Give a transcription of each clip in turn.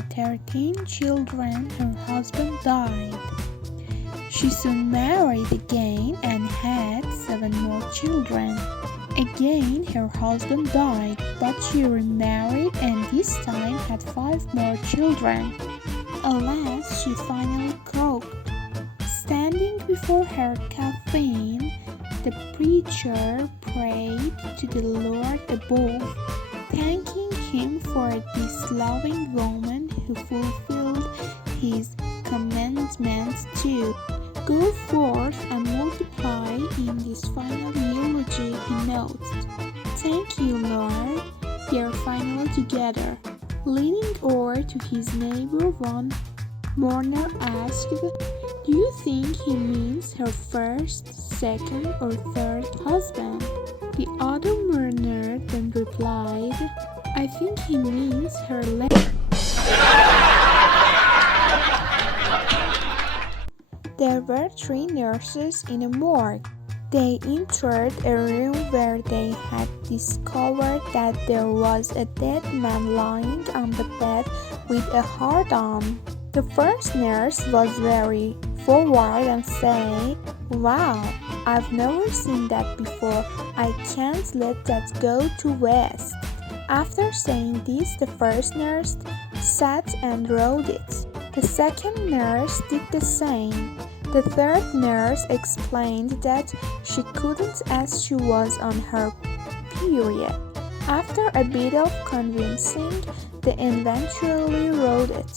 had 13 children, her husband died. She soon married again and had 7 more children. Again, her husband died, but she remarried and this time had 5 more children. Alas, she finally croaked. Standing before her coffin, the preacher prayed to the Lord above, thanking him for this loving woman who fulfilled his commandments to go forth and multiply. In this final eulogy, he notes, "Thank you, Lord, we are finally together." Leaning over to his neighbor, one mourner asked, "Do you think he means her first, second, or third husband?" The other mourner then replied, "I think he means her last." There were 3 nurses in a morgue. They entered a room where they had discovered that there was a dead man lying on the bed with a heart on. The first nurse was very forward and said, "Wow, I've never seen that before. I can't let that go to waste." After saying this, the first nurse sat and wrote it. The second nurse did the same. The third nurse explained that she couldn't as she was on her period. After a bit of convincing, they eventually wrote it.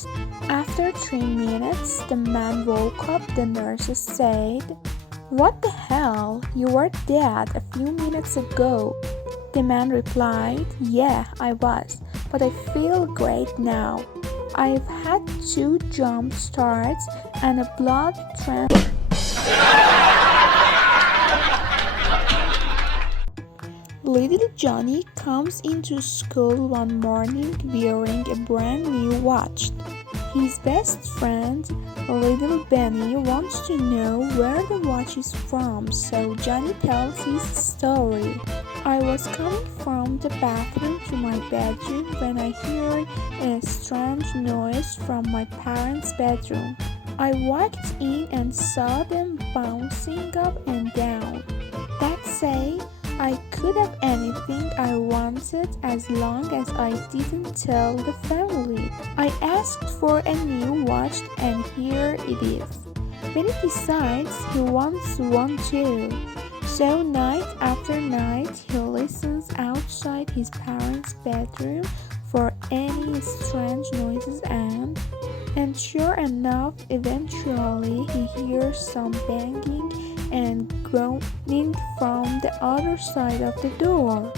After 3 minutes, the man woke up. The nurses said, "What the hell? You were dead a few minutes ago." The man replied, "Yeah, I was, but I feel great now. I've had 2 jump starts and a blood transfusion." Little Johnny comes into school one morning wearing a brand new watch. His best friend, little Benny, wants to know where the watch is from, so Johnny tells his story. "I was coming from the bathroom to my bedroom when I heard a strange noise from my parents' bedroom. I walked in and saw them bouncing up and down. That's say, I could have anything I wanted as long as I didn't tell the family. I asked for a new watch and here it is." Benny decides he wants one too. So night after night he listens outside his parents' bedroom for any strange noises and sure enough, eventually he hears some banging and groaning from the other side of the door.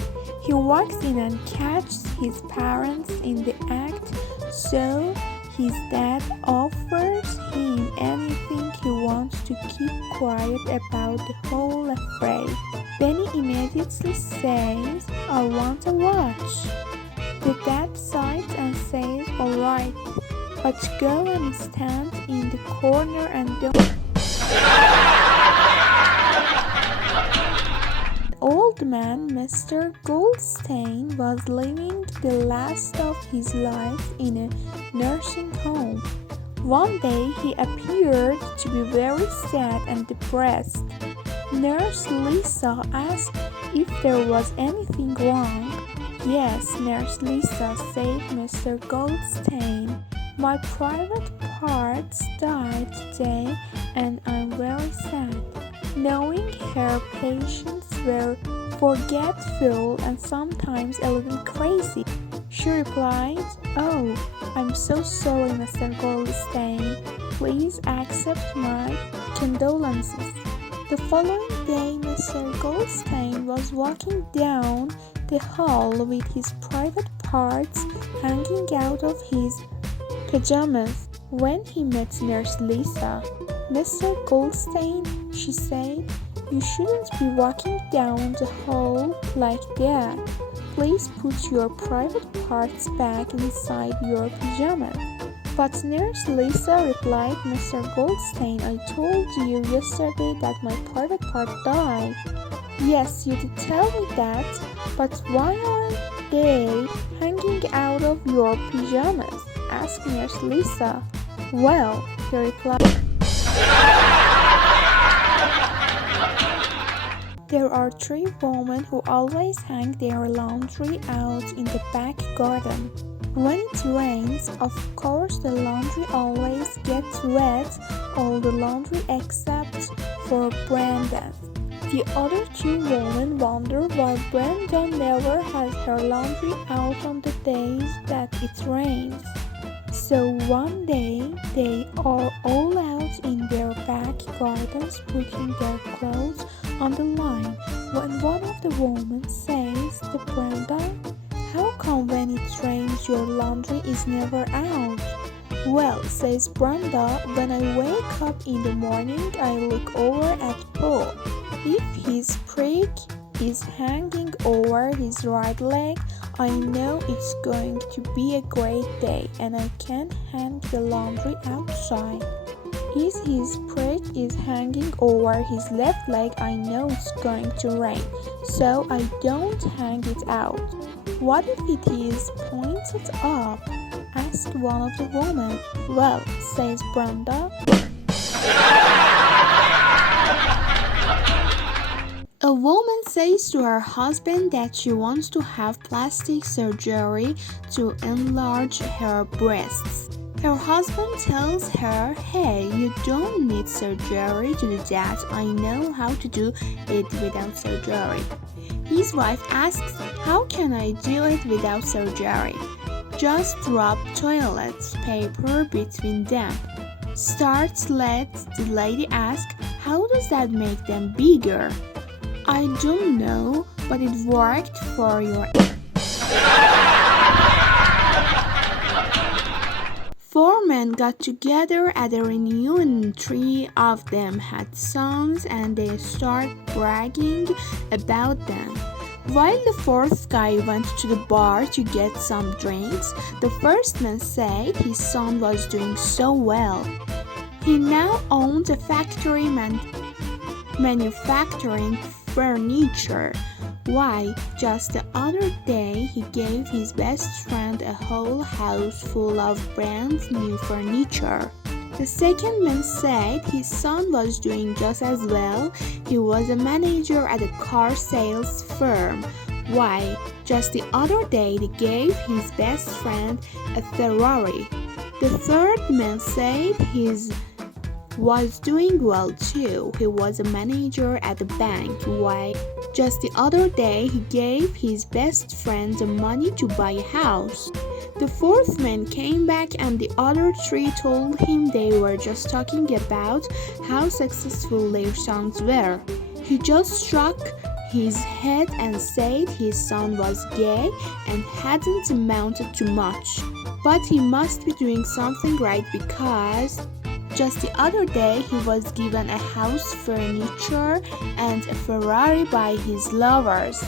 He walks in and catches his parents in the act, so his dad offers him anything he wants to keep quiet about the whole affair. Benny immediately says, "I want a watch." The dad sighs and says, "Alright, but go and stand in the corner and don't." Old man Mr. Goldstein was living the last of his life in a nursing home. One day he appeared to be very sad and depressed. Nurse Lisa asked if there was anything wrong. "Yes, Nurse Lisa," said Mr. Goldstein. "My private parts died today and I'm very sad." Knowing her patients were forgetful and sometimes a little crazy, she replied, "Oh, I'm so sorry, Mr. Goldstein. Please accept my condolences." The following day, Mr. Goldstein was walking down the hall with his private parts hanging out of his pajamas when he met Nurse Lisa. "Mr. Goldstein," she said, "you shouldn't be walking down the hall like that. Please put your private parts back inside your pajamas." "But Nurse Lisa," replied Mr. Goldstein, "I told you yesterday that my private part died." "Yes, you did tell me that, but why are they hanging out of your pajamas?" asked Nurse Lisa. Well, he replied, there are three women who always hang their laundry out in the back garden. When it rains, of course the laundry always gets wet, all the laundry except for Brenda. The other two women wonder why Brenda never has her laundry out on the days that it rains. So one day they are all out in their back gardens putting their clothes on the line when one of the women says to Brenda, how come when it rains your laundry is never out? Well, says Brenda, when I wake up in the morning I look over at Paul. If his prick is hanging over his right leg, I know it's going to be a great day and I can hang the laundry outside. If his prick is hanging over his left leg, I know it's going to rain, so I don't hang it out. What if it is pointed up? Asked one of the women. Well, says Brenda, a woman says to her husband that she wants to have plastic surgery to enlarge her breasts. Her husband tells her, hey, you don't need surgery to do that. I know how to do it without surgery. His wife asks, how can I do it without surgery? Just rub toilet paper between them. Let the lady ask, how does that make them bigger? I don't know, but it worked for your... Four men got together at a reunion. Three of them had sons and they started bragging about them. While the fourth guy went to the bar to get some drinks, the first man said his son was doing so well. He now owns a factory manufacturing furniture. Why, just the other day he gave his best friend a whole house full of brand new furniture. The second man said his son was doing just as well. He was a manager at a car sales firm. Why, just the other day he gave his best friend a Ferrari. The third man said his was doing well too. He was a manager at a bank. Why, just the other day he gave his best friend the money to buy a house. The fourth man came back and the other three told him they were just talking about how successful their sons were. He just shook his head and said his son was gay and hadn't amounted to much. But he must be doing something right because just the other day he was given a house, furniture, and a Ferrari by his lovers.